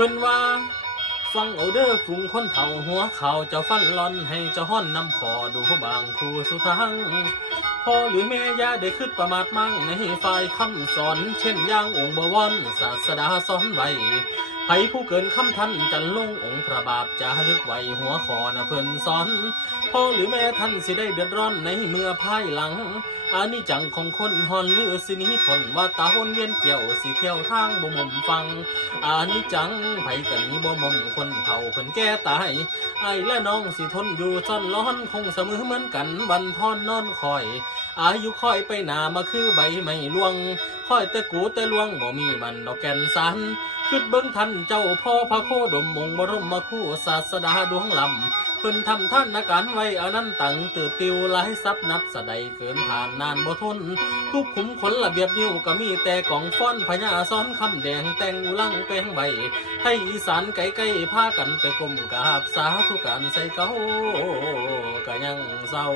พิ่นว่าฟังเอาเด้อกรุงคนเฒ่าหัวข่าวเจ้าฟันลอนให้เจ้าห้อนนำขอดูบางคู่สุทังพ่อหรือแม่ยาได้ขึ้นประมาทมั่งในฝ่ายคำสอนเช่นอย่างองค์บวรศาสดาสอนไว้ไผผู้เกินคำท่านจันลงองค์พระบาทจะลึกไว้หัวคอนะเพิ่นสอนพ่อหรือแม่ท่านสิได้เดือดร้อนในเมื่อภายหลังอานิจังของคนหอนลือสินี้ผลว่าตาวนเวียนเกี่ยวสิเที่ยวทางบ่มุมฟังอานิจังไผกันนี้บ่มุมคนเฒ่าเพิ่นแก่ตายไอ้และน้องสิทนอยู่ซ่อนร้อนคงเสมอเหมือนกันวันทอนนอนคอยอายุค่อยไปหนามาคือใบไม้ล่วงค่อยแต่กูแต่ล่วงบ่มีบันดอกแก่นสารคิดเบิ่งท่านเจ้าพ่อพระโคดมมงบรมคู่ศาสดาดวงลำเพิ่นทำท่านอาการไว้อนันตังตื่นติวหลายซับนับสะใดเกินผ่านนานบ่ทนทุกขุมขนระเบียบนิ้วก็มีแต่กล่องฟ้อนพญาซ้อนคำแดงแต่งอุลังแป้งใบให้อีสานไกลๆพากันไปกลมกราบสาธุการใส่เก้าก็ยังเศร้า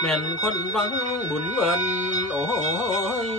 แม่นคนหวังบุญเวินโอ้ย